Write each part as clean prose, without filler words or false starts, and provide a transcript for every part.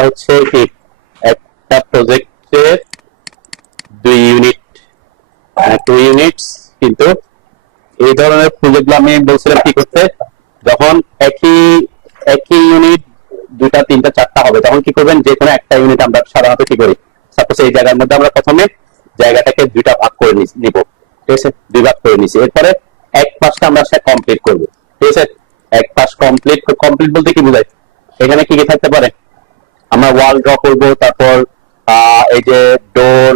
এটা হচ্ছে কি একটা প্রজেক্টের 2 ইউনিটস, কিন্তু এই ধরনের প্রজেক্টগুলো আমি বলছিলাম কি করতে, যখন একই একই ইউনিট 2টা 3টা 4টা হবে তখন কি করবেন, যে কোনো একটা ইউনিট আমরা সাধারণত কি করি, সাপোজ এই জায়গার মধ্যে আমরা প্রথমে জায়গাটাকে 2টা ভাগ করে নিব, ঠিক আছে, 2 ভাগ করে নিছি, এরপরে এক পাশটা আমরা সেটা কমপ্লিট করব, ঠিক আছে। এক পাশ কমপ্লিট বলতে কি বোঝায়, এখানে কি কি থাকতে পারে, আমরা ওয়াল ড্র করব, তারপর এই যে ডোর,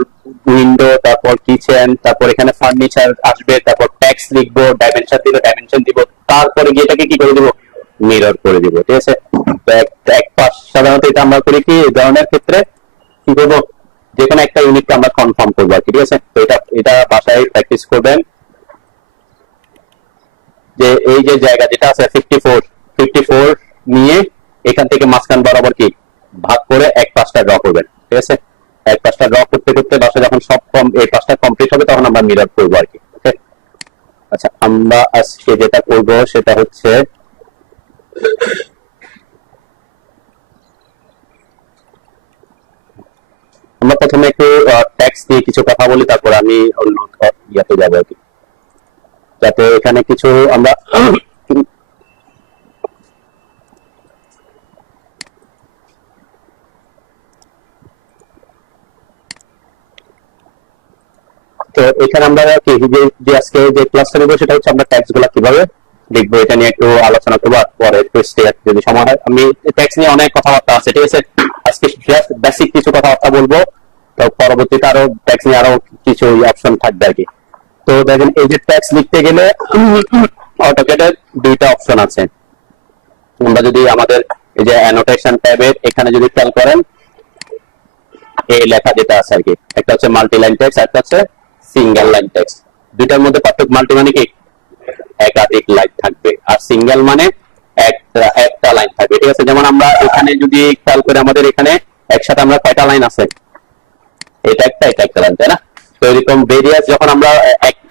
উইন্ডো, তারপর কিচেন, তারপর এখানে ফার্নিচার আসবে, তারপর ট্যাক্স লিখবো, ডাইমেনশন দিব, তারপরে গিয়ে এটাকে কি করে দিব, মিরর করে দিব, ঠিক আছে। তো এক পাশ সাধারণত এটা আমরা করি কি, এই ধরনের ক্ষেত্রে কি করবো, যে কোনো একটা ইউনিটকে আমরা কনফার্ম করবো আর কি, ঠিক আছে। তো এটা বাসায় প্র্যাকটিস করবেন, যে এই যে জায়গা যেটা আছে 54 নিয়ে এখান থেকে মাঝখান বরাবর কি ভাগ করে এক পাশটা ড্র করবেন, ঠিক আছে। এক পাশটা ড্র করতে করতে বাসা যখন সব এই পাশটা কমপ্লিট হবে তখন আমরা মিরর করবো আর কি, ওকে। আচ্ছা, আমরা আজকে যেটা করব সেটা হচ্ছে আমরা প্রথমে একটু ট্যাক্স দিয়ে কিছু কথা বলি, তারপর আমি অন্য ইয়াতে যাবো আর কি, যাতে এখানে কিছু আমরা তো এখানে আমরা কি যে আজকে যে ক্লাসটা নেবো সেটা হচ্ছে আমরা ট্যাক্স গুলা কিভাবে লিখবো এটা নিয়ে একটু আলোচনা করবো, আর পরে যদি সময় হয়, আমি ট্যাক্স নিয়ে অনেক কথাবার্তা আছে, ঠিক আছে। আজকে বেসিক কিছু কথাবার্তা বলবো, তো পরবর্তীতে আরো ট্যাক্স নিয়ে আরো কিছু অপশন থাকবে আর কি। তো দেখেন, এই যে ট্যাক্স লিখতে গেলে অটোক্যাডের 2টা অপশন আছে। আমরা যদি আমাদের এই যে অ্যানোটেশন ট্যাবের এখানে যদি খেয়াল করেন, এই লেখা যেটা আছে আর কি, একটা হচ্ছে মাল্টি লাইন টেক্সট, একটা হচ্ছে সিঙ্গেল লাইন টেক্সট। দুইটার মধ্যে পার্থক্য, মাল্টি মানে কি একাধিক লাইন থাকবে, আর সিঙ্গেল মানে একটা লাইন থাকবে, ঠিক আছে। যেমন আমরা এখানে যদি খেয়াল করে, আমাদের এখানে একসাথে আমরা কয়টা লাইন আছে, এটা একটা লাইন, তাই না। তো এরকম ভেরিয়াস যখন আমরা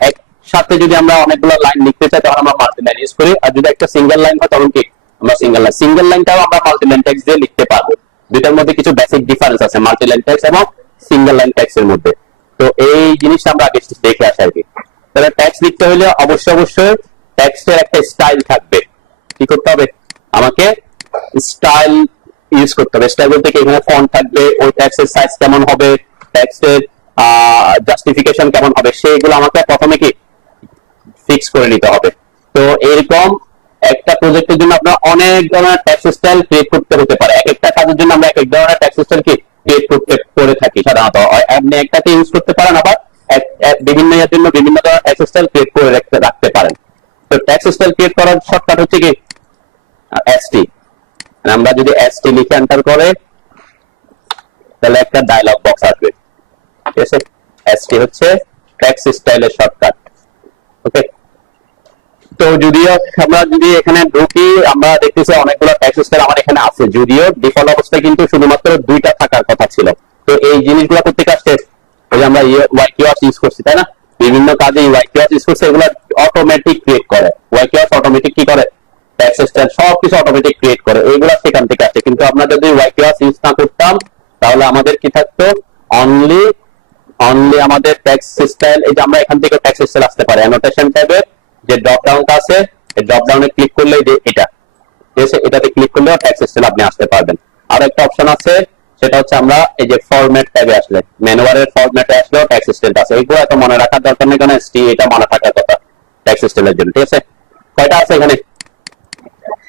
একসাথে যদি আমরা অনেকগুলো লাইন লিখতে চাই তখন আমরা মাল্টি লাইন ইউজ করি, আর যদি একটা সিঙ্গেল লাইন হয় তখন কি আমরা সিঙ্গেল লাইনটাও আমরা মাল্টি লাইন টেক্সট দিয়ে লিখতে পারবো। দুইটার মধ্যে কিছু বেসিক ডিফারেন্স আছে মাল্টি লাইন টেক্সট এবং সিঙ্গেল লাইন টেক্সট এর মধ্যে। তো এই জিনিসটা আমরা আগে দেখে আসি আর কি। তাহলে টেক্সট লিখতে হলে অবশ্যই টেক্সটের একটা স্টাইল থাকবে। কি করতে হবে, আমাকে স্টাইল ইউজ করতে হবে। স্টাইল বলতে কি, এখানে ফন্ট থাকবে, ওই টেক্সটের সাইজ কেমন হবে, টেক্সটের জাস্টিফিকেশন কেমন হবে, সেগুলো আমাকে প্রথমে কি ফিক্স করে নিতে হবে। তো এরকম একটা প্রজেক্টের জন্য আপনার অনেক ধরনের টেক্সট স্টাইল ক্রিয়েট করতে হতে পারে। এক একটা কাজের জন্য আমরা এক এক ধরনের টেক্সট স্টাইল কি ক্রিয়েট করে থাকি সাধারণত। আপনি একটাকে ইউজ করতে পারেন, আবার বিভিন্ন এর জন্য বিভিন্ন ধরনের টেক্সট স্টাইল ক্রিয়েট করে রাখতে পারেন। তো টেক্সট স্টাইল ক্রিয়েট করার শর্টকাট হচ্ছে কি এসটি। আমরা যদি এসটি লিখে এন্টার করে তাহলে একটা ডায়লগ বক্স আসবে, ঠিক আছে। এসটি হচ্ছে টেক্সট স্টাইলের শর্টকাট, ওকে। তো যদিও আমরা যদি এখানে ঢুকি, আমরা দেখতেছি অনেকগুলো টেক্সট স্টাইল আমার এখানে আছে, যদিও ডিফল্ট অবস্থায় কিন্তু শুধুমাত্র 2টা থাকার কথা ছিল। তো এই জিনিসগুলো করতে কাজে ওই যে আমরা ওয়াই কিওয়ার্ডস ইউজ করছি, তাই না। বিভিন্ন কাজে ওয়াই কিওয়ার্ডস ইউজ করছে, এগুলো অটোমেটিক ক্রিয়েট করে। ওয়াই কিওয়ার্ডস অটোমেটিক কি করে, টেক্সট স্টাইল সবকিছু অটোমেটিক ক্রিয়েট করে, এইগুলা সেখান থেকে আসে। কিন্তু আমরা যদি ওয়াই কিওয়ার্ডস ইউজ না করতাম তাহলে আমাদের কি থাকতো, অনলি আমাদের টেক্সট স্টাইল, এই যে আমরা এখান থেকে টেক্সট স্টাইল আসতে পারে অ্যানোটেশন ট্যাবের যে ড্রপ ডাউনটা আছে, এই ড্রপ ডাউনে ক্লিক করলে যে এটা, ঠিক আছে, এটাতে ক্লিক করলে টেক্সট স্টাইল আপনি আসতে পারবেন। আর একটা অপশন আছে, সেটা হচ্ছে আমরা এই যে ফরম্যাট ট্যাবে আসলে, ম্যানুয়ালের ফরম্যাটে আসলেও টেক্সট স্টাইল আছে। এইগুলো এত মনে রাখার দরকার নেই, কারণ এটা মনে থাকার কথা টেক্সট স্টাইলের জন্য, ঠিক আছে। কয়টা আছে এখানে,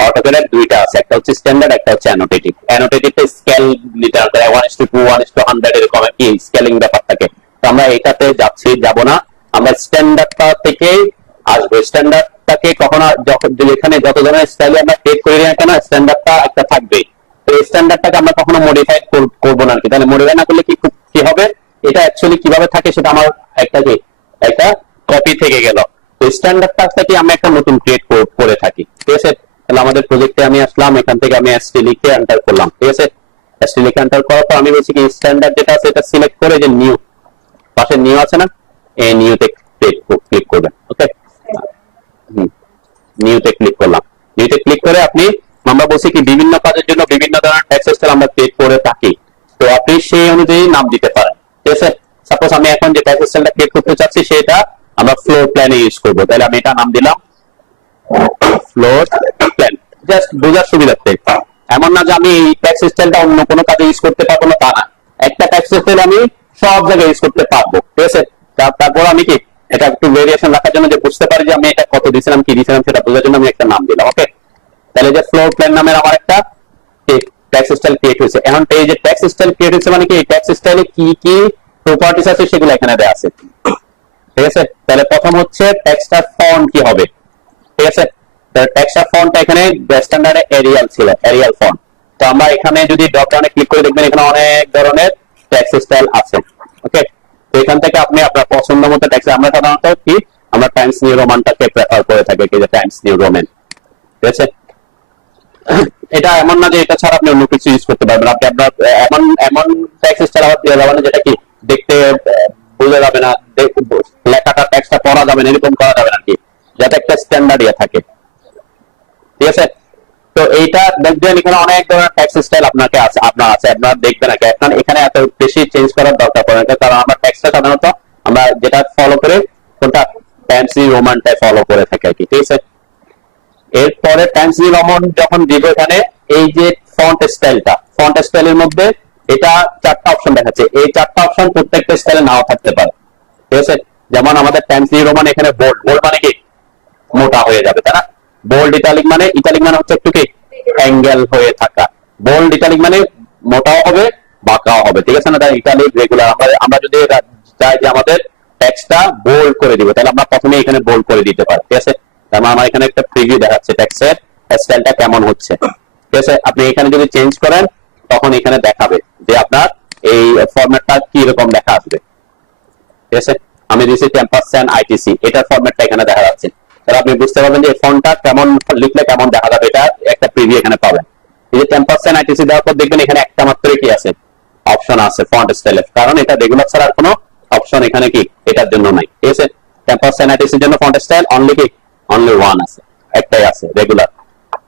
অটোক্যাডের 2টা আছে, একটা হচ্ছে স্ট্যান্ডার্ড, একটা হচ্ছে অ্যানোটেটিভ। অ্যানোটেটিভটা স্কেল নির্ধারণ করে 1:2 1:100 এরকম কি স্কেলিং ব্যাপার থাকে। তো আমরা এটাতে যাব না, আমরা স্ট্যান্ডার্ডটা থেকে আসবো। স্ট্যান্ডার্ডটাকে কখনো এখানে যত ধরনের স্টাইল আমরা ক্রিয়েট করি না কেন, স্ট্যান্ডার্ডটা একটা থাকবেই। তো এই স্ট্যান্ডার্ডটাকে আমরা কখনো মডিফাই করবো না আর কি। তাহলে মডিফাই না করলে কি হবে, এটা অ্যাকচুয়ালি কিভাবে থাকে সেটা আমার একটা কপি থেকে গেল। তো স্ট্যান্ডার্ডটা থেকে আমি একটা নতুন ক্রিয়েট করে থাকি, ঠিক আছে। তাহলে আমাদের প্রজেক্টে আমি আসলাম, এখান থেকে আমি এসটি লিখে এন্টার করলাম, ঠিক আছে। এসটি লিখে এন্টার করার পর আমি বলছি কি স্ট্যান্ডার্ড যেটা আছে এটা সিলেক্ট করে, যে নিউ পাশে নিউ আছে না, এই নিউতে ক্লিক করবেন, ওকে। নিউতে ক্লিক করলাম। নিউতে ক্লিক করে আপনি আমরা বলছি কি বিভিন্ন কাজের জন্য বিভিন্ন ধরনের ট্যাক্স স্টাইল আমরা ক্রিয়েট করে থাকি, তো আপনি সেই অনুযায়ী নাম দিতে পারেন। ঠিক আছে, সাপোজ আমি এখন যে ট্যাক্স স্টাইলটা ক্রিয়েট করতে চাচ্ছি সেটা আমরা ফ্লোর প্ল্যানে ইউজ করব, তাহলে আমি এটা নাম দিলাম ফ্লোর প্ল্যান, জাস্ট বোঝার সুবিধার্থে। এমন না যে আমি এই ট্যাক্স স্টাইলটা অন্য কোনো কাজে ইউজ করতে পারবো না, তা না, একটা ট্যাক্স স্টাইল আমি সব জায়গায় ইউজ করতে পারবো। ঠিক আছে, তারপর আমি কি এটা একটু ভেরিয়েশন রাখার জন্য যে বুঝতে পারি যে আমি এটা কত দিয়েছিলাম কি দিয়েছিলাম সেটা বোঝার জন্য আমি একটা নাম দিলাম। ওকে, তাহলে যে ফ্লোর প্ল্যান নামের আমার একটা ট্যাক্স স্টাইল ক্রিয়েট হয়েছে। এখন এই যে ট্যাক্স স্টাইল ক্রিয়েট হয়েছে মানে কি এই ট্যাক্স স্টাইলে কি কি প্রপার্টিজ আছে সেগুলো এখানে দেওয়া আছে। ঠিক আছে, তাহলে প্রথম হচ্ছে ট্যাক্সটার ফন্ট কি হবে। ঠিক আছে, ট্যাক্সটার ফন্টটা এখানে স্ট্যান্ডার্ডে এরিয়াল ছিল, এরিয়াল ফন্ট। তো আমরা এখানে যদি ড্রপ ডাউনে ক্লিক করে দেখবেন এখানে অনেক ধরনের ট্যাক্স স্টাইল আছে। ওকে, তো এখান থেকে আপনি আপনার পছন্দ মতো ট্যাক্স, আমরা সাধারণত কি আমরা টাইমস নিউ রোমানটাকে প্রেফার করে থাকি, কি যে টাইমস নিউ রোমান। ঠিক আছে, এটা এমন না যে এটা ছাড়া আপনি অন্য কিছু ইউজ করতে পারবেন। আপনি আপনার এমন এমন ট্যাক্স স্টাইল আবার দিয়ে যাবেন যেটা কি দেখতে বোঝা যাবে না, লেখাটা ট্যাক্সটা পড়া যাবে না, এরকম করা যাবে না কি, যাতে একটা স্ট্যান্ডার্ড ইয়ে থাকে। ঠিক আছে, তো এইটা দেখবেন এখানে অনেক ধরনের ট্যাক্স স্টাইল আপনাকে আছে, আপনার আছে, আপনার দেখবেন নাকি আপনার এখানে এত বেশি চেঞ্জ করার দরকার পড়ে না, কারণ আমরা ট্যাক্সটা সাধারণত আমরা যেটা ফলো করে কোনটা টাইমস নিউ রোমানটাই ফলো করে থাকি আর কি। ঠিক আছে, এরপরে টাইমস নিউ রোমান যখন দিব এখানে এই যে ফন্ট স্টাইলের মধ্যে এটা চারটা অপশন দেখাচ্ছে, এই চারটা অপশন প্রত্যেকটা স্টাইলে নাও থাকতে পারে। ঠিক আছে, যেমন আমাদের টাইমস নিউ রোমান এখানে বোল্ড, বোল্ড মানে কি মোটা হয়ে যাবে, তাই না? বোল্ড ইটালিক মানে হচ্ছে একটু কি অ্যাঙ্গেল হয়ে থাকা, বোল্ড ইটালিক মানে মোটাও হবে বাঁকাও হবে। ঠিক আছে না, তাই ইটালিক রেগুলার আমরা যদি চাই যে আমাদের টেক্সটটা বোল্ড করে দিব, তাহলে আমরা প্রথমে এখানে বোল্ড করে দিতে পারি। ঠিক আছে, তার আমার এখানে একটা প্রিভিউ দেখাচ্ছে টেক্সটের স্টাইলটা কেমন হচ্ছে। ঠিক আছে, আপনি এখানে যদি চেঞ্জ করেন তখন এখানে দেখাবে যে আপনার এই ফরম্যাটটা কি রকম দেখা আসবে। ঠিক আছে, আমি দিয়েছি 10% আইটিসি, এটার ফরম্যাটটা এখানে দেখা যাচ্ছে, তাহলে আপনি বুঝতে পারবেন যে এই ফন্টটা কেমন লিখলে কেমন দেখা যাবে, এটা একটা প্রিভিউ এখানে পাবেন। এই যে 10% আইটিসি দেওয়ার পর দেখবেন এখানে একটা মাত্র কি আছে, অপশন আছে ফন্ট স্টাইলের, কারণ এটা রেগুলার ছাড়া আর কোনো অপশন এখানে কি এটার জন্য নাই। ঠিক আছে, 10% আইটিসির জন্য ফন্ট স্টাইল অনলি ওয়ান আছে, একটাই আছে রেগুলার।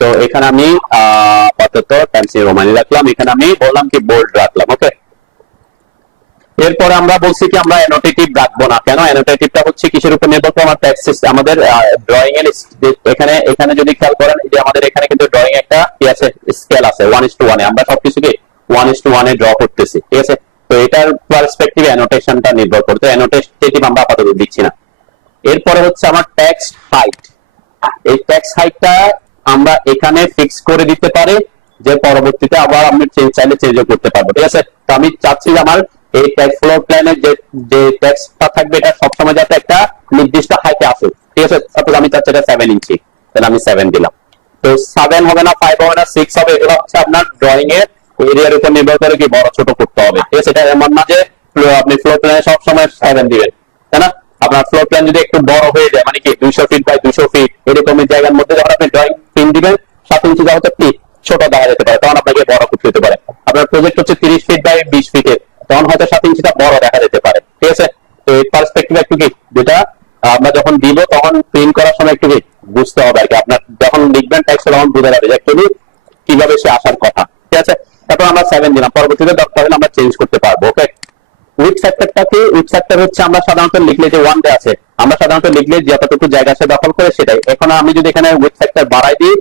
তো এখানে আমি আপাতত টাইমস নিউ রোমানি রাখলাম, এখানে আমি বললাম কি বোল্ড রাখলাম। ওকে, এরপরে আমরা বলছি কি আমরা অ্যানোটেটিভ রাখবো না কেন, অ্যানোটেটিভটা হচ্ছে কিসের উপর নির্ভর করে, আমার টেক্সট আমাদের ড্রয়িং এর এখানে যদি খেয়াল করেন যে আমাদের এখানে কিন্তু ড্রয়িং একটা কি আছে, স্কেল আছে 1:1 আমরা সবকিছুকে 1:1 ড্র করতেছি। ঠিক আছে, তো এটার পার্সপেক্টিভে অ্যানোটেশনটা নির্ভর করতে, অ্যানোটেটিভ আমরা আপাতত দিচ্ছি না। এরপরে হচ্ছে আমার টেক্সট হাইট, এই টেক্সট হাইটটা আমরা এখানে ফিক্স করে দিতে পারি যে পরবর্তীতে আবার আমি চাইলে চেঞ্জও করতে পারবো। ঠিক আছে, তো আমি চাচ্ছি যে আমার এই টেক্সট ফ্লোর প্ল্যানে যে টেক্সটটা থাকবে এটা সবসময় যাতে একটা নির্দিষ্ট হাইটে আসে। ঠিক আছে, সাপোজ আমি চাচ্ছি এটা 7 ইঞ্চি, তাহলে আমি 7 দিলাম। তো 7 হবে না, 5 হবে না, 6 হবে, এগুলো হচ্ছে আপনার ড্রয়িং এর এরিয়ার উপর নির্ভর করে কি বড় ছোট করতে হবে। ঠিক আছে, এটা এমন না যে আপনি ফ্লোর প্ল্যানে সবসময় 7 দিবেন, তাই না? আপনার ফ্লোর প্ল্যান যদি একটু বড় হয়ে যায়, মানে কি 200 ফিট বাই 200 ফিট এরকমের জায়গার মধ্যে যখন আপনি ড্রয়িং পিন দিবেন 7 ইঞ্চি জায়গাতে কি ছোট দেখা যেতে পারে, তখন আপনাকে বড় করতে হতে পারে। আপনার প্রজেক্ট হচ্ছে 30 ফিট বাই 20 ফিটের, তখন হয়তো 7 ইঞ্চিটা বড় দেখা যেতে পারে। ঠিক আছে, তো এই পার্সপেক্টিভ একটু কি যেটা আমরা যখন দিব তখন প্রিন্ট করার সময় একটু কি বুঝতে হবে আর কি, আপনার যখন লিখবেন টেক্সট তখন বুঝে যাবে যে অ্যাকচুয়ালি কিভাবে সে আসার কথা। ঠিক আছে, তারপর আমরা 7 দিলাম, পরবর্তীতে দরকার হলে আমরা চেঞ্জ করতে পারবো। ওকে, উইথ ফ্যাক্টরটা কি, উইথ ফ্যাক্টর হচ্ছে আমরা সাধারণত লিখলে যে 1 আছে, আমরা সাধারণত লিখলে যতটুকু জায়গা সে দখল করে সেটাই। এখন আমি যদি এখানে উইথ ফ্যাক্টর বাড়াই দিই,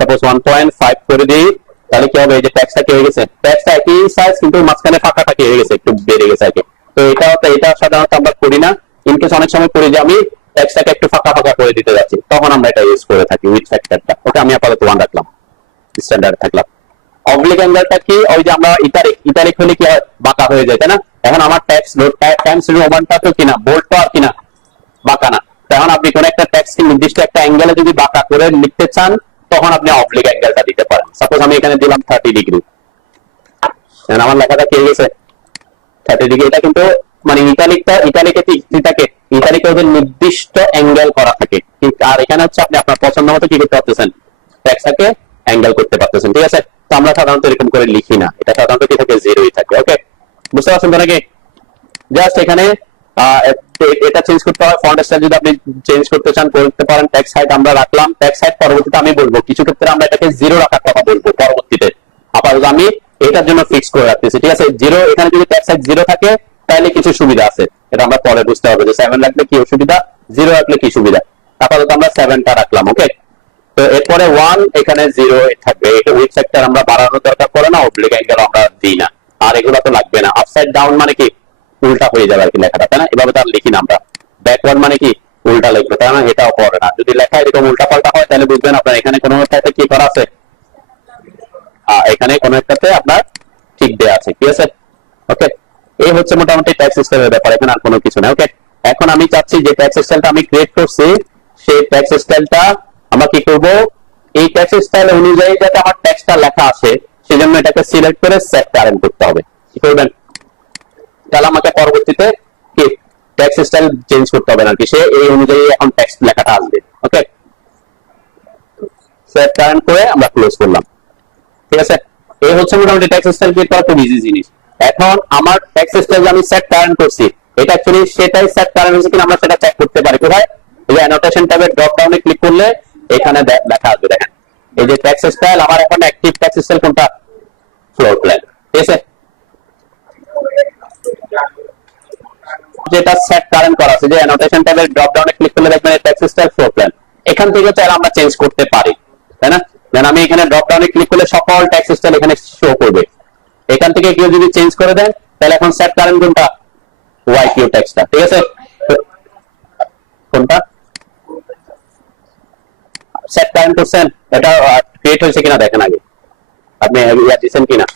সাপোজ 1.5 করে দিই, তাহলে কি হবে, এই যে টেক্সটটা কি হয়ে গেছে, টেক্সটটা একই সাইজ কিন্তু মাঝখানে ফাঁকাটা কি হয়ে গেছে, একটু বেড়ে গেছে আর কি। তো এটা সাধারণত আমরা করি না, ইনকেস অনেক সময় করি যে আমি টেক্সটটাকে একটু ফাঁকা ফাঁকা করে দিতে যাচ্ছি, তখন আমরা এটা ইউজ করে থাকি উইথ ফ্যাক্টরটা। ওটা আমি আপাতত 1 রাখলাম, স্ট্যান্ডার্ড থাকলাম। অবলিক অ্যাঙ্গেলটা কি, ওই যে আমরা ইটালিক হলে কি হয় বাঁকা হয়ে যায়, তাই না? এখন আমার টাইমস রোমানটা তো কিনা বোল্ড তো আর কিনা বাঁকা না, তখন আপনি কোন একটা টেক্সট নির্দিষ্ট একটা অ্যাঙ্গেলে যদি বাঁকা করে লিখতে চান তখন আপনি অবলিক অ্যাঙ্গেলটা দিতে পারেন। সাপোজ আমি এখানে দিলাম 30 ডিগ্রি, আমার লেখাটা কি হয়ে গেছে 30 ডিগ্রি। এটা কিন্তু মানে ইটালিকে ওদের নির্দিষ্ট অ্যাঙ্গেল করা থাকে, আর এখানে হচ্ছে আপনি আপনার পছন্দ মতো কি করতে পারতেছেন, টেক্সটটাকে অ্যাঙ্গেল করতে পারতেছেন। ঠিক আছে, তো আমরা সাধারণত এরকম করে লিখি না, এটা সাধারণত কি থাকে 0ই থাকে। ওকে, বুঝতে পারছেন তো নাকি? জাস্ট এখানে এটা চেঞ্জ করতে হয়। ফন্ট স্টাইল যদি আপনি চেঞ্জ করতে চান করতে পারেন। টেক্সট হাইট আমরা রাখলাম, টেক্সট হাইট পরবর্তীতে আমি বলবো, কিছু ক্ষেত্রে আমরা এটাকে 0 রাখার কথা বলবো পরবর্তীতে। আপাতত আমি এটার জন্য ফিক্স করে রাখতেছি, ঠিক আছে। 0 এখানে যদি টেক্সট হাইট 0 থাকে তাহলে কিছু সুবিধা আছে, এটা আমরা পরে বুঝতে হবে যে 7 রাখলে কি অসুবিধা, 0 রাখলে কি সুবিধা। আপাতত আমরা 7টা রাখলাম, ওকে। তো এরপরে 1 এখানে 0 থাকবে। এটা উইথ সেক্টর আমরা বাড়ানোর দরকার পড়ে না, অবলিক অ্যাঙ্গেল আমরা দিই না, আর এগুলো তো লাগবে না। আপসাইড ডাউন মানে কি উল্টা হয়ে যাবে আর কি লেখাটা, তাই না? এভাবে তো আর লিখি না আমরা। ব্যাকওয়ার্ড মানে কি উল্টা লিখবে, তাই না? এটাও পড়ে না। যদি লেখা এরকম উল্টা পাল্টা হয় তাহলে বুঝবেন আপনার এখানে কোনো একটাতে কি করা আছে, এখানে কোনো একটাতে আপনার ঠিক দেয়া আছে, ঠিক আছে, ওকে। এই হচ্ছে মোটামুটি ট্যাক্স সিস্টেমের ব্যাপার, এখানে আর কোনো কিছু না, ওকে। এখন আমি চাচ্ছি যে ট্যাক্স স্টাইলটা আমি ক্রিয়েট করছি, সেই ট্যাক্স স্টাইলটা আমরা কি করব, এই ট্যাক্স স্টাইল অনুযায়ী যাতে আমার ট্যাক্সটা লেখা আসে সেজন্য এটাকে সিলেক্ট করে সেট কারেন্ট করতে হবে। কি করবেন, তাহলে আমাকে পরবর্তীতে কি ট্যাক্স স্টাইল চেঞ্জ করতে হবে না কি, সে এই অনুযায়ী এখন ট্যাক্স লেখাটা আসবে, ওকে। সেট কারেন্ট করে আমরা ক্লোজ করলাম, ঠিক আছে। এই হচ্ছে মোটামুটি ট্যাক্স স্টাইল ক্রিয়েট করা খুব ইজি জিনিস। এখন আমার ট্যাক্স স্টাইল আমি সেট কারেন্ট করছি, এটা অ্যাকচুয়ালি সেটাই সেট কারেন্ট হচ্ছে কিনা আমরা সেটা চেক করতে পারি কোথায়, এই যে অ্যানোটেশন ট্যাবের ড্রপ ডাউনে ক্লিক করলে এখানে লেখা আসবে, দেখেন এই যে ট্যাক্স স্টাইল। আমার এখন অ্যাক্টিভ ট্যাক্স স্টাইল কোনটা, ফ্লোর প্ল্যান, ঠিক আছে। যেটা সেট কারেন্ট করা আছে, যে অ্যানোটেশন ট্যাবের ড্রপ ডাউনে ক্লিক করলে দেখবেন এই ট্যাক্স স্টাইল ফ্লোর প্ল্যান, এখান থেকে চাইলে আমরা চেঞ্জ করতে পারি, তাই না? দেন আমি এখানে ড্রপ ডাউনে ক্লিক করলে সকল ট্যাক্স স্টাইল এখানে শো করবে। এখান থেকে কেউ যদি চেঞ্জ করে দেন তাহলে এখন সেট কারেন্ট কোনটা, ওয়াই কিউ ট্যাক্সটা, ঠিক আছে। কোনটা সেট কারেন্ট করছেন, এটা ক্রিয়েট হয়েছে কিনা দেখেন আগে, আপনি ইয়া দিবেন কিনা,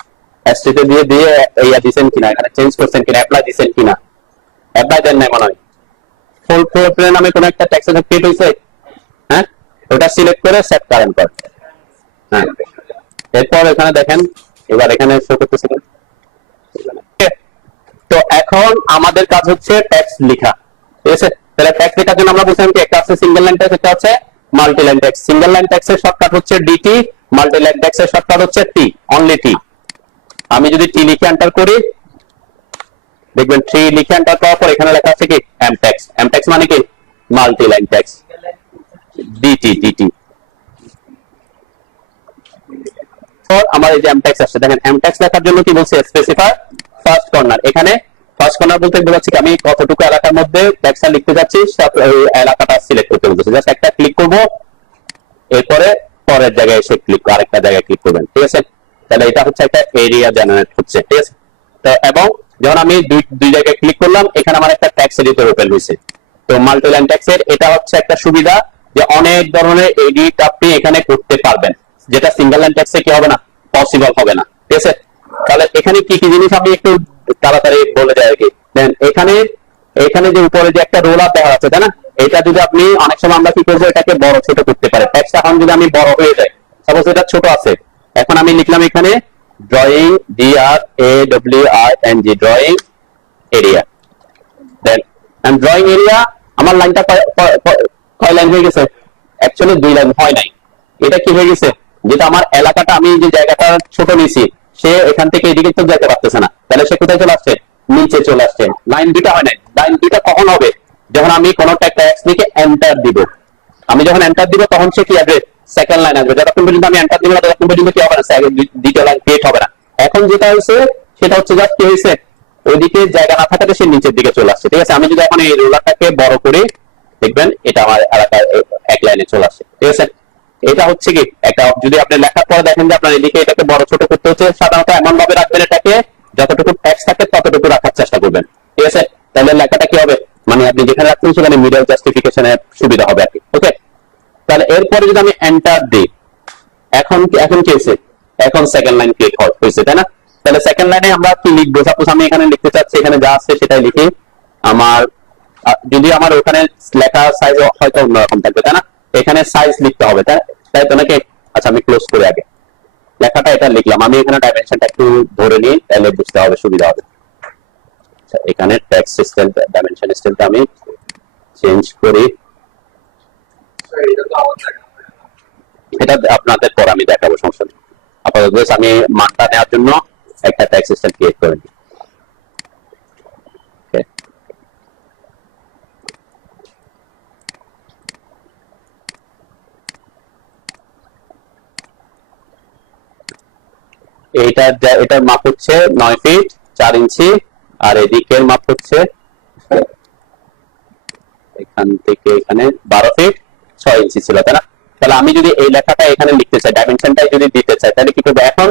এসটিতে দিয়ে দিয়ে ইয়া দিবেন কিনা, এখানে চেঞ্জ করছেন কিনা, অ্যাপ্লাই দিবেন কিনা, অ্যাপ্লাই দেন নাই মনে হয়। ফুল ফ্লোর প্ল্যান নামে কোন একটা ট্যাক্স ক্রিয়েট হয়েছে, হ্যাঁ, ওটা সিলেক্ট করে সেট কারেন্ট কর, হ্যাঁ। এরপর এখানে দেখেন, এবার এখানে শো করতেছে। তো এখন আমাদের কাজ হচ্ছে ট্যাক্স লেখা, ঠিক আছে। তাহলে ট্যাক্স লেখার জন্য আমরা বুঝলাম কি, একটা আছে সিঙ্গেল লাইন ট্যাক্স, একটা আছে multi line tax. Single line ট্যাক্সের শর্টকাট হচ্ছে ডিটি, মাল্টি লাইন ট্যাক্সের শর্টকাট হচ্ছে টি, অনলি টি। আমি যদি টি লিখে এন্টার করি দেখবেন টি লিখে এন্টার করার পর এখানে লেখা আছে কি এম ট্যাক্স। এম ট্যাক্স মানে কি multi line tax, DT DT. আমার এই যে এম ট্যাক্স আসছে, দেখেন এম ট্যাক্স লেখার জন্য কি বলছে, স্পেসিফাই ফার্স্ট কর্নার। এখানে ফার্স্ট কর্নার বলতে বোঝাচ্ছে কি আমি কতটুকু এলাকার মধ্যে ট্যাক্সটা লিখতে যাচ্ছি, ওই এলাকাটা সিলেক্ট করতে বলতেছে। জাস্ট একটা ক্লিক করব, এরপরে পরের জায়গায় এসে ক্লিক, আরেকটা জায়গায় ক্লিক করবেন, ঠিক আছে। তাহলে এটা হচ্ছে একটা এরিয়া জেনারেট হচ্ছে, ঠিক আছে। তো এবং যখন আমি দুই জায়গায় ক্লিক করলাম, এখানে আমার একটা ট্যাক্স এডিটর ওপেন হয়েছে। তো মাল্টি লাইন ট্যাক্সের এটা হচ্ছে একটা সুবিধা যে অনেক ধরনের এডিট আপনি এখানে করতে পারবেন, যেটা সিঙ্গেল লাইন ট্যাক্সে কি হবে না, পসিবল হবে না, ঠিক আছে। তাহলে এখানে কি কি জিনিস আমি একটু তাড়াতাড়ি বলে যাই আর কি। দেন এখানে এখানে যে উপরে যে একটা রোলার দেখা যাচ্ছে, তাই না, এটা যদি আপনি অনেক সময় আমরা কি করবো, এটাকে বড় ছোট করতে পারি। ট্যাক্সটা এখন যদি আমি বড় হয়ে যায়, সাপোজ এটা ছোট আছে, এখন আমি লিখলাম এখানে ড্রয়িং, DRAWING, ড্রয়িং এরিয়া। দেন ড্রয়িং এরিয়া, আমার লাইনটা কয় লাইন হয়ে গেছে, অ্যাকচুয়ালি 2 লাইন হয় নাই। এটা কি হয়ে গেছে, যেটা আমার এলাকাটা আমি যে জায়গাটা ছোট নিয়েছি, সে এখান থেকে এদিকে তো যেতে পারতেছে না, তাহলে সে কোথায় চলে আসছে, নিচে চলে আসছে। লাইন 2টা হয় নাই। লাইন 2টা কখন হবে, যখন আমি কোনো একটা ট্যাক্স লিখে এন্টার দিব। আমি যখন এন্টার দিব তখন সে কি আসবে, সেকেন্ড লাইন আসবে। যতক্ষণ পর্যন্ত আমি এন্টার দিব না ততক্ষণ পর্যন্ত কি হবে না, দ্বিতীয় লাইন ক্রিয়েট হবে না। এখন যেটা হয়েছে সেটা হচ্ছে জাস্ট কি হয়েছে, ওইদিকে জায়গা না থাকাতে সে নিচের দিকে চলে আসছে, ঠিক আছে। আমি যদি এখন এই রোলারটাকে বড় করি, দেখবেন এটা আমার এলাকায় এক লাইনে চলে আসছে, ঠিক আছে। এটা হচ্ছে কি একটা, যদি আপনি লেখার পরে দেখেন যে আপনার এদিকে এটাকে বড় ছোট করতে হচ্ছে, সাধারণত এমন ভাবে রাখবেন এটাকে যতটুকু ট্যাক্স থাকে ততটুকু রাখার চেষ্টা করবেন, ঠিক আছে। তাহলে লেখাটা কি হবে, মানে আপনি যেখানে রাখছেন সেখানে মিডল জাস্টিফিকেশনের সুবিধা হবে আর কি, ওকে। তাহলে এরপরে যদি আমি এন্টার দিই, এখন কি হয়েছে, এখন সেকেন্ড লাইন ক্রিয়েট হয়েছে, তাই না। তাহলে সেকেন্ড লাইনে আমরা কি লিখবো, সাপোজ আমি এখানে লিখতে চাচ্ছি, এখানে যা আছে সেটাই লিখি। আমার যদি আমার ওখানে লেখা সাইজ হয়তো অন্যরকম থাকবে, তাই না, এখানে সাইজ লিখতে হবে, তাই তো নাকি। আচ্ছা আমি ক্লোজ করে আগে লেখাটা এটা লিখলাম, আমি এখানে ডাইমেনশনটা একটু ধরে নিই, তাহলে বুঝতে হবে, সুবিধা হবে। এখানে টেক্সট স্টাইল ডাইমেনশন স্টাইলটা আমি চেঞ্জ করি, এটা আপনাদের পর আমি দেখাবো, সমস্যা নেই। আপাতত আমি মানটা নেওয়ার জন্য একটা টেক্সট স্টাইল ক্রিয়েট করে দিই। এটার মাপ হচ্ছে 9 ফিট 4 ইঞ্চি, আর এদিকের মাপ হচ্ছে এখান থেকে এখানে 12 ফিট 6 ইঞ্চি ছিল, তাই না? তাহলে আমি যদি এই লেখাটা এখানে লিখতে চাই, ডাইমেনশনটাই যদি দিতে চাই, তাহলে কি করবো? এখন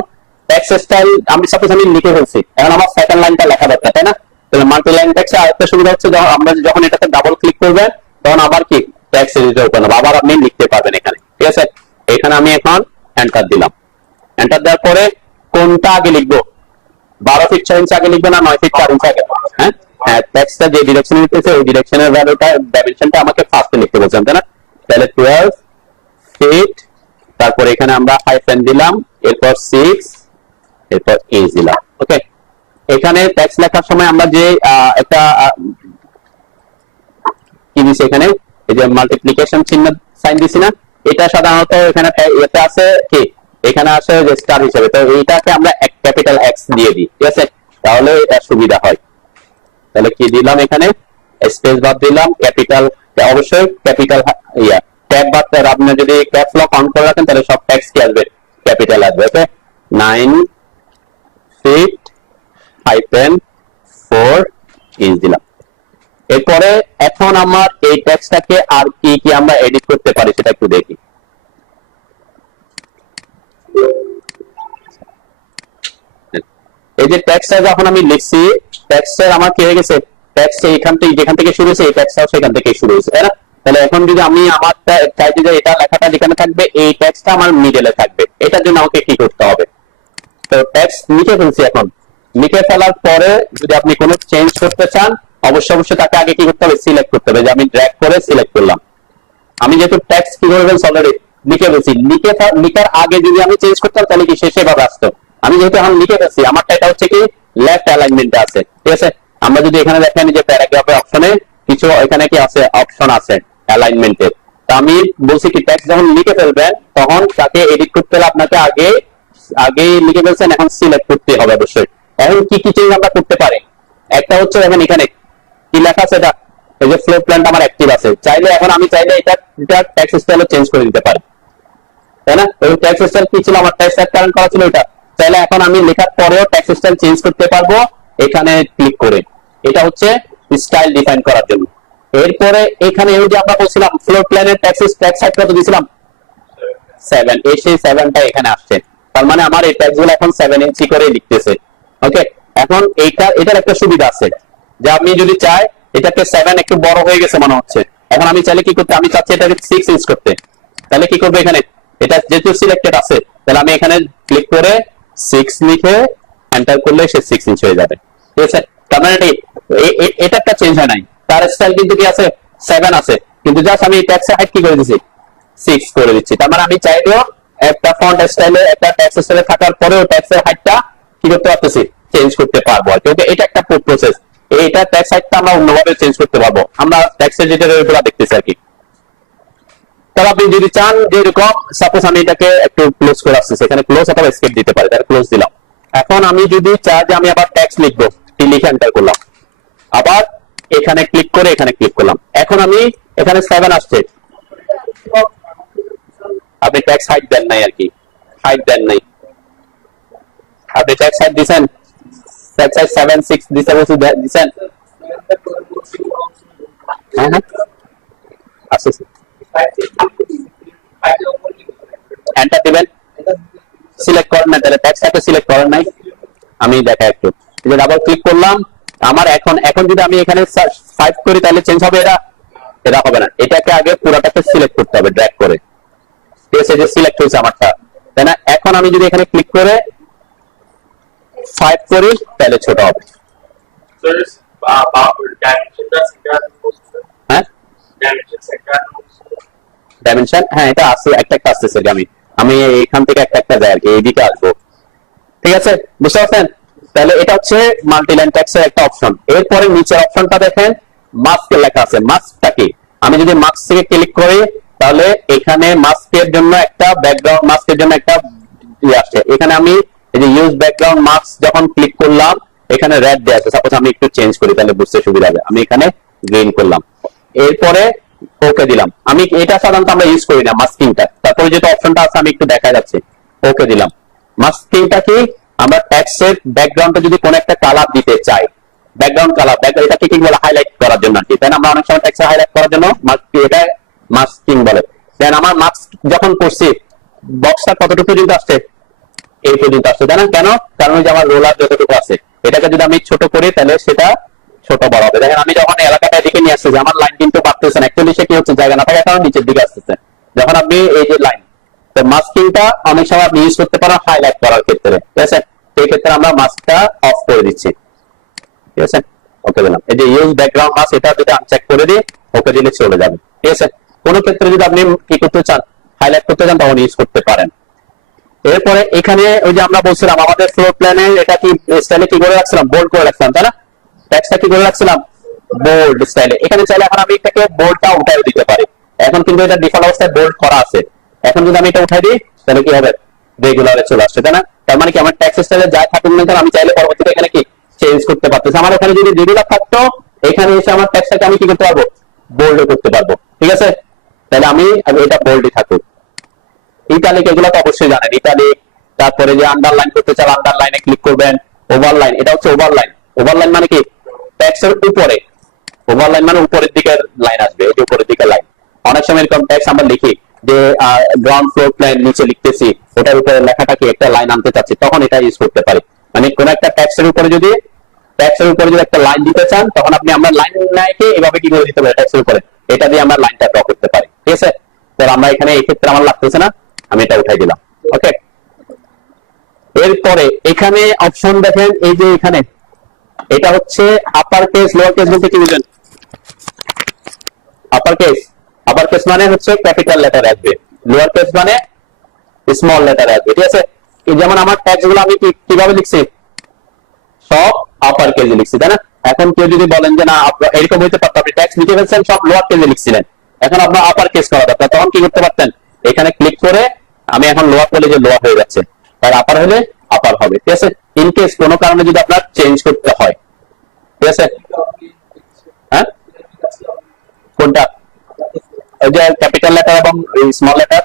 টেক্সট স্টাইল আমি সাপোজ আমি লিখে ফেলছি, এখন আমার সেকেন্ড লাইনটা লেখা দরকার, তাই না? তাহলে মাল্টি লাইন টেক্সটে আরেকটা সুবিধা হচ্ছে, আমরা যখন এটাতে ডাবল ক্লিক করবেন তখন আবার কি টেক্সট এডিটর ওপেন হবে, আবার আপনি লিখতে পারবেন এখানে, ঠিক আছে? এখানে আমি এখন এন্টার দিলাম। এন্টার দেওয়ার পরে কোনটা আগে লিখবো? 12 ফিট 6 ইঞ্চি আগে লিখবে না 9 ফিট 4 ইঞ্চি আগে? হ্যাঁ হ্যাঁ, টেক্সটটা যে ডিরেকশনে নিতেছে ওই ডিরেকশনের ভ্যালুটা, ডাইমেনশনটা আমাকে ফার্স্টে লিখতে বলছেন, তাই না? তাহলে 12 ফিট, তারপর এখানে আমরা হাইফেন দিলাম, এরপর 6, এরপর ইঞ্চ দিলাম। ওকে, এখানে টেক্সট লেখার সময় আমরা যে একটা কি দিছি এখানে, এই যে মাল্টিপ্লিকেশন চিহ্ন সাইন দিছি না, এটা সাধারণত এখানে এতে আছে কি, এখানে আসে যে স্টার হিসেবে, তো এইটাকে আমরা ক্যাপিটাল এক্স দিয়ে দিই, ঠিক আছে? তাহলে এটা সুবিধা হয়। তাহলে কি দিলাম এখানে, স্পেস বার দিলাম, ক্যাপিটাল, অবশ্যই ক্যাপিটাল ট্যাব বার, আপনি যদি ক্যাপস লক অন করে রাখেন তাহলে সব টেক্সট কি আসবে, ক্যাপিটাল আসবে। ওকে, 9 ফিট হাইফেন 4 ইঞ্চ দিলাম। এরপরে এখন আমার এই টেক্সটটাকে আর কি কি আমরা এডিট করতে পারি সেটা একটু দেখি। এই যে টেক্সটটা যখন আমি লিখছি, টেক্সটের আমার কি হয়ে গেছে, টেক্সট এখান থেকে যেখান থেকে শুরু হয়েছে এই টেক্সটটাও সেখান থেকে শুরু হয়েছে, তাই না? তাহলে এখন যদি আমি আমার চাইতে যে এটা লেখাটা যেখানে থাকবে এই টেক্সটটা আমার মিডলে থাকবে, এটার জন্য আমাকে কি করতে হবে? তো টেক্সট লিখে ফেলছি, এখন লিখে ফেলার পরে যদি আপনি কোনো চেঞ্জ করতে চান অবশ্যই তাকে আগে কি করতে হবে, সিলেক্ট করতে হবে। যে আমি ড্র্যাগ করে সিলেক্ট করলাম, আমি যেহেতু টেক্সট কি করে ফেলছি অলরেডি লিখে ফেলছি, লিখার আগে যদি আমি চেঞ্জ করতাম তাহলে কি শেষে ভাবে আসতো। আমি যেহেতু এখন লিখে ফেলছি, আমারটা এটা হচ্ছে কি লেফট অ্যালাইনমেন্টে আছে, ঠিক আছে? আমরা যদি এখানে দেখেন যে প্যারাগ্রাফের অপশনে কিছু এখানে কি আছে, অপশন আছে অ্যালাইনমেন্টের। তো আমি বলছি কি টেক্সট যখন লিখে ফেলবেন তখন তাকে এডিট করতে হলে আপনাকে আগে লিখে ফেলছেন, এখন সিলেক্ট করতে হবে অবশ্যই। এখন কি কি চেঞ্জ আমরা করতে পারি, একটা হচ্ছে এখন এখানে কি লেখা আছে, এটা এই যে ফ্লোর প্ল্যানটা আমার অ্যাক্টিভ আছে, চাইলে এখন আমি চাইলে এটা টেক্সট স্টাইলে চেঞ্জ করে দিতে পারি, তাই না? ওই টেক্সট স্টাইল কি ছিল, আমার টেক্সট কারেন্ট করা ছিল এটা, চাইলে এখন আমি লেখার পরেও টেক্সট স্টাইল চেঞ্জ করতে পারবো এখানে ক্লিক করে। এটা হচ্ছে স্টাইল ডিফাইন করার জন্য। এরপরে এখানে এই যে আমরা বলছিলাম ফ্লোর প্ল্যানের টেক্সট হাইট কত দিয়েছিলাম, 7, এই সেই 7টা এখানে আসছে, তার মানে আমার এই টেক্সট গুলো এখন 7 ইঞ্চি করে লিখতেছে। ওকে, এখন এটার একটা সুবিধা আছে যে আমি যদি চাই এটাকে 7 একটু বড় হয়ে গেছে মনে হচ্ছে, এখন আমি চাইলে কি করতে, আমি চাচ্ছি এটাকে 6 ইঞ্চ করতে, তাহলে কি করবো, এখানে এটা যেহেতু সিলেক্টেড আছে তাহলে আমি এখানে ক্লিক করে 6 লিখে এন্টার করলে সে 6 ইঞ্চ হয়ে যাবে, ঠিক আছে? তার মানে এটা একটা চেঞ্জ হয় নাই, তার স্টাইল কিন্তু কি আছে, 7 আছে, কিন্তু জাস্ট আমি টেক্সটের হাইট কি করে দিছি, 6 করে দিচ্ছি। তার মানে আমি চাইলেও একটা ফন্ট স্টাইলে একটা টেক্সট স্টাইলে থাকার পরেও টেক্সটের হাইটটা কি করতে পারতেছি, চেঞ্জ করতে পারবো আর কি। ওকে, এটা একটা প্রসেস। এইটা টেক্সট হাইটটা আমরা অন্যভাবে চেঞ্জ করতে পারবো, আমরা টেক্সট এডিটরের উপর দেখতেছি আর কি। তাহলে আপনি যদি চান যে এরকম সাপোজ আমি এটাকে একটু ক্লোজ করে আসতেছি, এখানে ক্লোজ অথবা এসকেপ দিতে পারি, তাহলে ক্লোজ দিলাম। এখন আমি যদি চাই যে আমি আবার টেক্সট লিখবো, লিখে এন্টার করলাম, আবার এখানে ক্লিক করে এখানে ক্লিক করলাম, এখন আমি এখানে 7 আসছে, আপনি টেক্সট হাইট দেন নাই আর কি, হাইট দেন নাই, আপনি টেক্সট হাইট দিবেন, টেক্সট হাইট 7 6 দিতে বলছি দিবেন, হ্যাঁ হ্যাঁ আসছে, এন্টার দিবেন, সিলেক্ট করেন না, তাহলে টেক্সটটাকে সিলেক্ট করেন নাই, আমি দেখা একটু যে ডাবল ক্লিক করলাম, আমার এখন যদি আমি এখানে 5 করি তাহলে চেঞ্জ হবে, এটা হবে না, এটাকে আগে পুরোটাকে সিলেক্ট করতে হবে ড্র্যাগ করে, ঠিক আছে? যে সিলেক্ট হয়েছে আমারটা, তাই না? এখন আমি যদি এখানে ক্লিক করে 5 করি তাহলে ছোট হবে, হ্যাঁ ডাইমেনশন, হ্যাঁ এটা আছে, একটা আসতেছে, আমি এখান থেকে একটা যায় আর কি, এইদিকে আসবো, ঠিক আছে? বুঝতে পারছেন? তাহলে এটা হচ্ছে মাল্টি লাইন টেক্সটের একটা অপশন। এরপরে নিচের অপশনটা দেখেন, মাস্ক লেখা আছে, মাস্কটা কি, আমি যদি মাস্ক থেকে ক্লিক করি তাহলে এখানে মাস্কের জন্য একটা ব্যাকগ্রাউন্ড, মাস্কের জন্য একটা আসছে, এখানে আমি এই যে ইউজ ব্যাকগ্রাউন্ড মাস্ক যখন ক্লিক করলাম এখানে রেড দেয়া আছে, সাপোজ আমি একটু চেঞ্জ করি তাহলে বুঝতে সুবিধা হবে, আমি এখানে গ্রিন করলাম, এরপরে ওকে দিলাম। আমি এটা সাধারণত আমরা ইউজ করি না মাস্কিংটা, তারপরে যেটা অপশনটা আছে আমি একটু দেখা যাচ্ছে, ওকে দিলাম। মাস্কিংটা কি, আমরা ট্যাক্সের ব্যাকগ্রাউন্ডে যদি কোন একটা কালার দিতে চাই, ব্যাকগ্রাউন্ড কালার, এটাকে কি বলে, হাইলাইট করার জন্য আর কি, তাই না? আমরা অনেক সময় ট্যাক্সে হাইলাইট করার জন্য এটা মাস্কিং বলে। দেন আমার মাস্ক যখন করছি, বক্সটা কতটুকু পর্যন্ত আসছে, এই পর্যন্ত আসছে, তাই না? কেন? কারণ ওই যে আমার রোলার যতটুকু আছে, এটাকে যদি আমি ছোট করি তাহলে সেটা ছোট বড় হবে। দেখেন আমি যখন এলাকাটা দিকে নিয়ে আসছি, আমার লাইন কিন্তু বাড়তেছে না, অ্যাকচুয়ালি সে কি হচ্ছে, জায়গা না থাকার কারণে নিচের দিকে আসতেছে। যখন আপনি এই যে লাইন, তো মাস্কিংটা অনেক সময় আপনি ইউজ করতে পারেন হাইলাইট করার ক্ষেত্রে, ঠিক আছে? সেই ক্ষেত্রে আমরা মাস্কটা অফ করে দিচ্ছি, ঠিক আছে? ওকে দিলাম। এই যে ইউজ ব্যাকগ্রাউন্ড মাস্ক, এটা যদি আনচেক করে দিই, ওকে দিলে চলে যাবে, ঠিক আছে? কোন ক্ষেত্রে যদি আপনি কি করতে চান, হাইলাইট করতে চান, তখন ইউজ করতে পারেন। এরপরে এখানে ওই যে আমরা বলছিলাম আমাদের ফ্লোর প্ল্যানে এটা কি স্টাইলে কি করে রাখছিলাম, বোল্ড করে রাখছিলাম, তাই না? টেক্সটটা কি করে রাখছিলাম, বোল্ড স্টাইলে। এখানে চাইলে এখন আমি এটাকে বোল্ডটা উঠাই দিতে পারি। এখন কিন্তু এটা ডিফল্ট অবস্থায় বোল্ড করা আছে। এখন যদি আমি এটা উঠাই দিই তাহলে কি হবে, রেগুলারে চলে আসছে, তাই না? তার মানে কি আমার টেক্সট স্টাইলে যাই থাকুক না কেন, আমি চাইলে পরবর্তীতে এখানে কি চেঞ্জ করতে পারতেছি। আমার এখানে যদি রেগুলার থাকতো, এখানে এসে আমার টেক্সটটাকে আমি কি করতে পারবো, বোল্ড করতে পারবো, ঠিক আছে? তাহলে আমি এটা বোল্ডই থাকুক। ইটালিক এগুলো তো অবশ্যই জানেন, ইটালিক। তারপরে যে আন্ডারলাইন করতে চান, আন্ডারলাইনে ক্লিক করবেন। ওভারলাইন, এটা হচ্ছে ওভারলাইন। ওভারলাইন মানে কি, টেক্সটের উপরে, ওভারলাইন মানে উপরের দিকের লাইন আসবে, এই যে উপরের দিকের লাইন। অনেক সময় এরকম টেক্সট আমরা লিখি যে গ্রাউন্ড ফ্লোর প্ল্যান নিচে লিখতেছি, ওটার উপরে লেখাটা কি একটা লাইন আনতে চাচ্ছি, তখন এটা ইউজ করতে পারি। মানে কোন একটা টেক্সটের উপরে যদি একটা লাইন দিতে চান, তখন আপনি আমরা লাইন নাইকে এভাবে কি করে দিতে পারি, টেক্সটের উপরে এটা দিয়ে আমরা লাইনটা ড্র করতে পারি, ঠিক আছে? তো আমরা এখানে এই ক্ষেত্রে আমার লাগতেছে না, আমি এটা উঠাই দিলাম, ওকে। এরপরে এখানে অপশন দেখেন, এই যে এখানে এটা হচ্ছে আপার কেস, লোয়ার কেস বলতে কি বুঝেন? আপার কেস মানে হচ্ছে ক্যাপিটাল লেটার আসবে, লোয়ার কেস মানে স্মল লেটার আসবে, ঠিক আছে? যেমন আমার ট্যাক্স গুলো আমি কিভাবে লিখছি, সব আপার কেসে লিখছি, তাই না? এখন কেউ যদি বলেন যে না এরকম হইতে পারতো, আপনি ট্যাক্স লিখে ফেলছেন সব লোয়ার কেসে লিখছিলেন, এখন আপনার আপার কেস করা দরকার, তখন কি করতে পারতেন, এখানে ক্লিক করে আমি এখন লোয়ার করলে যে লোয়ার হয়ে যাচ্ছে, আর আপার হলে আপার হবে, ঠিক আছে? ইন কেস কোনো কারণে যদি আপনার চেঞ্জ করতে হয়, ঠিক আছে? হ্যাঁ, কোনটা, ওই যে ক্যাপিটাল লেটার এবং স্মল লেটার,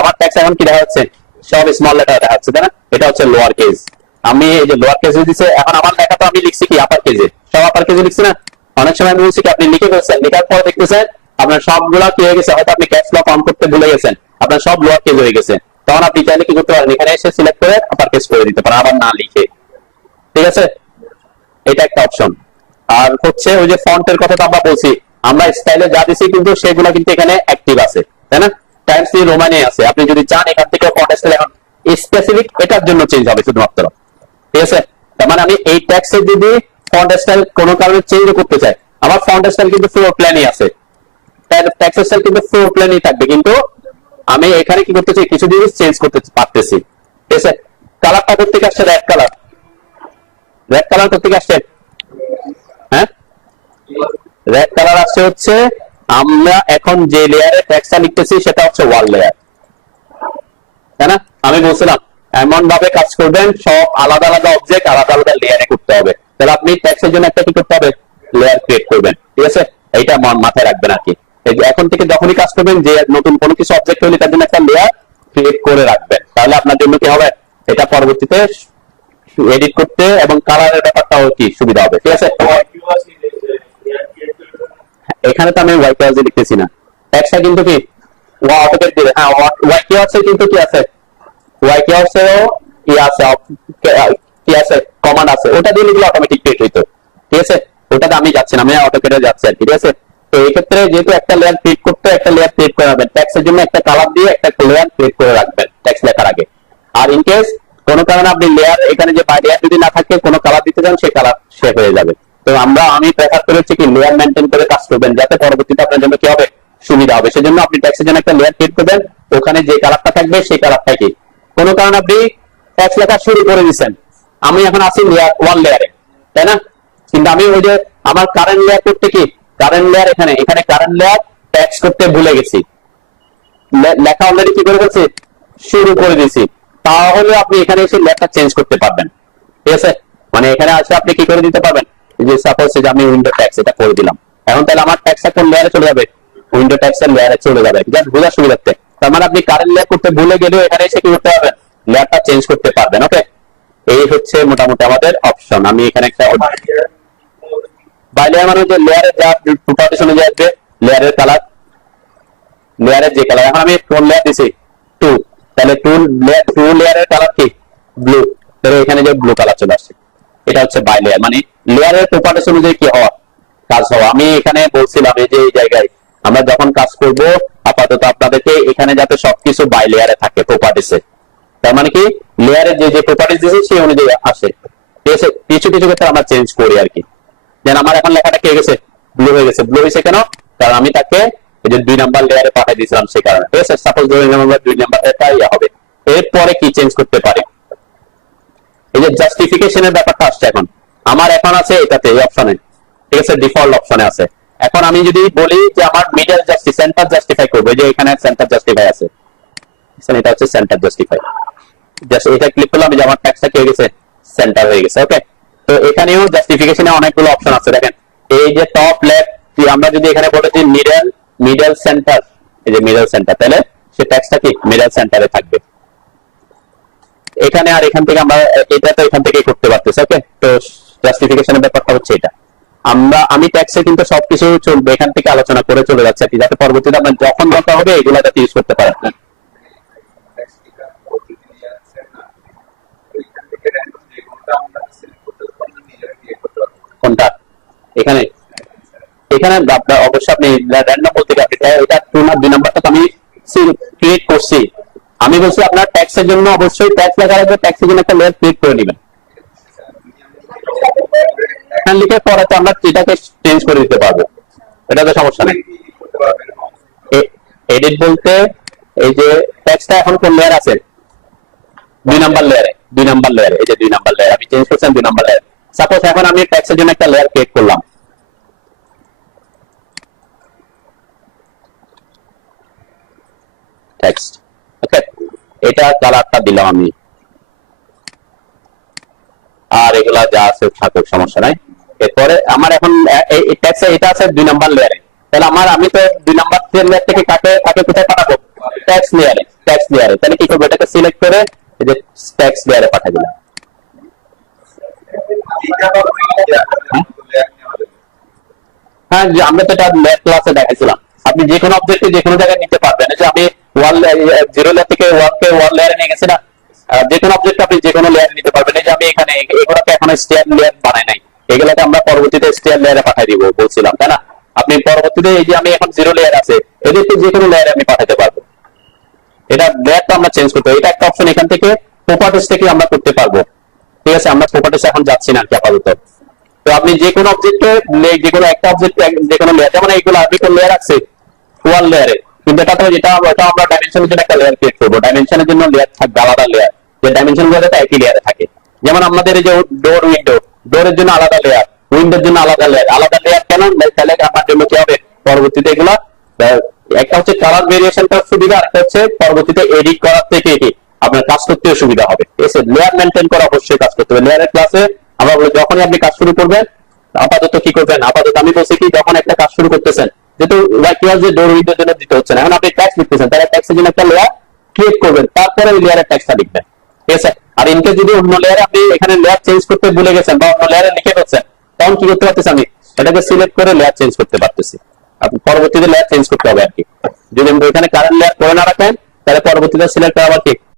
আমার ট্যাক্স এখন কি দেখা যাচ্ছে, সব স্মল লেটার দেখা যাচ্ছে, তাই না? এটা হচ্ছে লোয়ার কেস। আমি এই যে লোয়ার কেসে দিচ্ছে, এখন আমার লেখা তো আমি লিখছি কি আপার কেসে, সব আপার কেসে লিখছি না? অনেক সময় আমি বলছি কি আপনি লিখে ফেলছেন, লেখার পর দেখতেছেন আপনার সবগুলা কি হয়ে গেছে, হয়তো আপনি ক্যাপস লক অন করতে ভুলে গেছেন, আপনার সব লোয়ার কেস হয়ে গেছে, তখন আপনি চাইলে কি করতে পারেন, এখানে এসে সিলেক্ট করে আপার কেস করে দিতে পারেন, আবার না লিখে, ঠিক আছে? এটা একটা অপশন। আর হচ্ছে ওই যে ফন্টের কথা তো আমরা বলছি, আমরা স্টাইলে যা দিছি কিন্তু সেগুলো কিন্তু এখানে অ্যাক্টিভ আছে, তাই না? টাইমস নিউ রোমানে আছে, আপনি যদি চান এখান থেকে ফন্ট স্টাইল এখন স্পেসিফিক এটার জন্য চেঞ্জ হবে শুধুমাত্র, ঠিক আছে? তার মানে আমি এই ট্যাক্সে যদি ফন্ট স্টাইল কোনো কারণে চেঞ্জ করতে চাই, আমার ফন্ট স্টাইল কিন্তু ফ্লোর প্ল্যানই আছে, ট্যাক্স স্টাইল কিন্তু ফ্লোর প্ল্যানই থাকবে, কিন্তু আমি এখানে কি করতে চাই, কিছু জিনিস চেঞ্জ করতে পারতেছি, ঠিক আছে? কালারটা করতে আসছে রেড কালার, রেড কালার করতে আসছে, হ্যাঁ রেড কালার আসছে হচ্ছে আমরা এখন যে লেয়ারে টেক্সটটা লিখতেছি সেটা হচ্ছে ওয়াল লেয়ার, তাই না? আমি বলছিলাম এমন ভাবে কাজ করবেন, সব আলাদা আলাদা অবজেক্ট আলাদা আলাদা লেয়ারে করতে হবে, তাহলে আপনি টেক্সটের জন্য একটা কি করতে হবে, লেয়ার ক্রিয়েট করবেন, ঠিক আছে? এইটা মাথায় রাখবেন আর কি। এখন থেকে যখনই কাজ করবেন, যে নতুন কোনো কিছু অবজেক্ট হলে তার জন্য একটা লেয়ার ক্রিয়েট করে রাখবেন, তাহলে আপনার জন্য কি হবে, এটা পরবর্তীতে এডিট করতে এবং কালারের ব্যাপারটাও কি সুবিধা হবে, ঠিক আছে? এখানে তো আমি ওয়াই কিওয়ার্ডে লিখতেছি না, টেক্সটটা কিন্তু কি অটোকেট দিবে, হ্যাঁ ওয়াই কিওয়ার্ডে কিন্তু কি আছে, ওয়াই কিওয়ার্ডেও কি আছে, কি আছে কমান্ড আছে, ওটা দিয়ে লিখলে অটোমেটিক ক্রিয়েট হইতো, ঠিক আছে? ওটাতে আমি যাচ্ছি না, আমি অটোকেটে যাচ্ছি, ঠিক আছে? তো এই ক্ষেত্রে যেহেতু একটা লেয়ার ক্রিয়েট করতে একটা লেয়ার ক্রিয়েট করে রাখবেন, টেক্সটের জন্য একটা কালার দিয়ে একটা লেয়ার ক্রিয়েট করে রাখবেন টেক্সট লেখার আগে। আর ইন কেস কোনো কারণে আপনি লেয়ার এখানে যে লেয়ার যদি না থাকে, কোনো কালার দিতে চান, সেই কালার শেপ হয়ে যাবে। তো আমি প্রেফার করেছি কি লেয়ার মেইনটেইন করে কাজ করবেন, যাতে পরবর্তীতে আপনার জন্য কি হবে, সুবিধা হবে। সেজন্য আপনি টেক্সটের জন্য একটা লেয়ার ক্রিয়েট করবেন, ওখানে যে কালারটা থাকবে সেই কালারটা কি, কোনো কারণে আপনি টেক্সট লেখা শুরু করে দিচ্ছেন, আমি এখন আছি লেয়ার ওয়ান লেয়ারে, তাই না? কিন্তু আমি ওই যে আমার কারেন্ট লেয়ার করতে কি, কারেন্ট লেয়ার এখানে কারেন্ট লেয়ার টেক্সট করতে ভুলে গেছি, লেখা অলরেডি কি করে ফেলছি, শুরু করে দিয়েছি, তাহলে আপনি এখানে এসে লেখা চেঞ্জ করতে পারবেন, ঠিক আছে? মানে এখানে আসলে আপনি কি করে দিতে পারবেন, যে সাপোজ যে আমি উইন্ডো ট্যাক্স এটা করে দিলাম, এখন তাহলে আমার ট্যাক্সটা কোন লেয়ারে চলে যাবে, উইন্ডো ট্যাক্সের লেয়ারে চলে যাবে, জাস্ট বোঝার সুবিধার্থে। তার মানে আপনি কারেন্ট লেয়ার করতে ভুলে গেলেও এখানে এসে কি করতে পারবেন, লেয়ারটা চেঞ্জ করতে পারবেন, ওকে? এই হচ্ছে মোটামুটি আমাদের অপশন। আমি এখানে একটা বাই লেয়ার মানে যে লেয়ারের যা প্রপার্টিস অনুযায়ী আসবে, লেয়ারের কালার, লেয়ারের যে কালার, এখন আমি কোন লেয়ার দিছি 2, তাহলে 2 লেয়ারের কালার কি ব্লু, তাহলে এখানে যে ব্লু কালার চলে আসছে, এটা হচ্ছে বাই লেয়ার। মানে লেয়ারের প্রপার্টিস অনুযায়ী কি হওয়া, কাজ হওয়া। আমি এখানে বলছিলাম এই যে এই জায়গায় আমরা যখন কাজ করব আপাতত আপনাদেরকে এখানে যাতে সবকিছু বাই লেয়ারে থাকে প্রপার্টিসে, তার মানে কি লেয়ারের যে যে প্রপার্টিস দিয়েছে সেই অনুযায়ী আসে। ঠিক আছে, কিছু কিছু ক্ষেত্রে আমরা চেঞ্জ করি আর কি। যেন আমার এখন লেখাটা কে গেছে ব্লু হয়ে গেছে, ব্লু হয়েছে কেন, কারণ আমি তাকে এই যে 2 নাম্বার লেয়ারে পাঠিয়ে দিয়েছিলাম সেই কারণে। ঠিক আছে, সাপোজ ধরে নিলাম আমরা 2 নাম্বারটা ইয়া হবে। এরপরে কি চেঞ্জ করতে পারি, এই যে জাস্টিফিকেশনের ব্যাপারটা আসছে এখন। আমার এখন আছে এটাতে এই অপশনে, ঠিক আছে, ডিফল্ট অপশনে আছে। এখন আমি যদি বলি যে আমার মিডল জাস্টিস সেন্টার জাস্টিফাই করব, এই যে এখানে সেন্টার জাস্টিফাই আছে, এটা হচ্ছে সেন্টার জাস্টিফাই, জাস্ট এটা ক্লিক করলাম, যে আমার ট্যাক্সটা কি হয়ে গেছে সেন্টার হয়ে গেছে। ওকে, তো এখানেও জাস্টিফিকেশনে অনেকগুলো অপশন আছে। দেখেন এই যে টপ লেফট, আমরা যদি এখানে বলেছি মিডল সেন্টার, এই যে মিডল সেন্টার, তাহলে সে ট্যাক্সটা কি মিডল সেন্টারে থাকবে এখানে। আর এখান থেকে আমরা এটা তো এখান থেকেই করতে পারতেছি। ওকে, তো জাস্টিফিকেশনের ব্যাপারটা হচ্ছে এটা। আমি ট্যাক্সে কিন্তু সবকিছু চলবে এখান থেকে আলোচনা করে চলে যাচ্ছে আর কি, যাতে পরবর্তীতে আপনার যখন দরকার হবে এগুলো যাতে ইউজ করতে পারেন। কোনটা এখানে, এখানে অবশ্যই আপনি র্যান্ডম বলতে পারেন, এটা 2 না 2 নাম্বারটা আমি ক্রিয়েট করছি। আমি বলছি আপনার ট্যাক্সের জন্য অবশ্যই ট্যাক্স লেখা লাগবে, ট্যাক্সের জন্য একটা লেয়ার ক্রিয়েট করে নেবেন। এখানে লিখে পরে তো আমরা এটাকে চেঞ্জ করে দিতে পারবো, এটা তো সমস্যা নেই। এডিট বলতে এই যে ট্যাক্সটা এখন কোন লেয়ার আছে, 2 নাম্বার লেয়ারে, 2 নাম্বার লেয়ারে, এই যে 2 নাম্বার লেয়ার আমি চেঞ্জ করছিলাম 2 নাম্বার লেয়ার। সাপোজ এখন আমি ট্যাক্সের জন্য একটা লেয়ার ক্রিয়েট করলাম, টেক্সট। ওকে, এটা কালারটা দিলাম আমি, আর এগুলা যা আছে থাকুক, সমস্যা নাই। এরপরে আমার এখন এই ট্যাক্সে এটা আছে 2 নাম্বার লেয়ারে, তাহলে আমি তো 2 নাম্বার লেয়ার থেকে কাকে কাকে কোথায় পাঠাবো, ট্যাক্স লেয়ারে, ট্যাক্স লেয়ারে। তাহলে কি করবো, এটাকে সিলেক্ট করে এই যে ট্যাক্স লেয়ারে পাঠিয়ে দিলাম। হ্যাঁ, যে আমরা তো এটা লেয়ার ক্লাসে দেখাইছিলাম, আপনি যে কোনো অবজেক্টে যে কোনো জায়গায় নিতে পারবেন। এই যে আমি ওয়াল 0 লেয়ার থেকে ওয়াল লেয়ারে নিয়ে গেছি না, যে কোনো অবজেক্ট আপনি যে কোনো লেয়ারে নিতে পারবেন। এই যে আমি এখানে এগুলোকে এখন স্টেয়ার লেয়ার বানাই নাই, এগুলোকে আমরা পরবর্তীতে স্টেয়ার লেয়ারে পাঠিয়ে দিব বলছিলাম, তাই না। আপনি পরবর্তীতে এই যে আমি এখন 0 লেয়ার আছে, এদেরকে যে কোনো লেয়ারে আমি পাঠাতে পারবো। এটা লেয়ারটা আমরা চেঞ্জ করতে, এটা একটা অপশন এখান থেকে প্রপার্টিস থেকে আমরা করতে পারবো। ঠিক আছে, আমরা প্রপার্টিস এখন যাচ্ছি না আর কি আপাতত। তো আপনি যে কোনো অবজেক্টে যে কোনো একটা অবজেক্ট যে কোনো লেয়ার, যেমন এইগুলো আপনি কোন লেয়ার আছে ওয়াল লেয়ারে, কিন্তু এটা তো যেটা আমরা ডাইমেনশনের জন্য একটা লেয়ার ক্রিয়েট করবো, ডাইমেনশনের জন্য লেয়ার থাকবে আলাদা লেয়ার, যে ডাইমেনশন গুলো যাতে একই লেয়ারে থাকে। যেমন আমাদের এই যে ডোর উইন্ডো, ডোরের জন্য আলাদা লেয়ার, উইন্ডোর জন্য আলাদা লেয়ার। আলাদা লেয়ার কেন, তাহলে আমার জন্য কি হবে পরবর্তীতে এগুলা, একটা হচ্ছে কালার ভেরিয়েশনটা সুবিধা, আর একটা হচ্ছে পরবর্তীতে এডিট করার থেকে কি আপনার কাজ করতেও সুবিধা হবে। ঠিক আছে, লেয়ার মেনটেন করা অবশ্যই কাজ করতে হবে। লেয়ারের ক্লাসে আমরা বলি যখনই আপনি কাজ শুরু করবেন আপাতত কি করবেন, আপাতত আমি বলছি কি যখন একটা কাজ শুরু করতেছেন, যেহেতু যে ডোর উইন্ডোর জন্য দিতে হচ্ছে না, এখন আপনি ট্যাক্স লিখতেছেন, তাহলে ট্যাক্সের জন্য একটা লেয়ার ক্রিয়েট করবেন, তারপরে ওই লেয়ারের ট্যাক্সটা লিখবেন। ঠিক আছে, আর ইনকেস যদি অন্য লেয়ারে আপনি এখানে লেয়ার চেঞ্জ করতে ভুলে গেছেন বা অন্য লেয়ারে লিখে ফেলছেন, তখন কি করতে পারতেছি, আমি এটাকে সিলেক্ট করে লেয়ার চেঞ্জ করতে পারতেছি। আপনি পরবর্তীতে লেয়ার চেঞ্জ করতে হবে আর কি। যদি এখানে কারেন্ট লেয়ার করে না রাখেন, তাহলে পরবর্তীতে সিলেক্ট করা আবার কি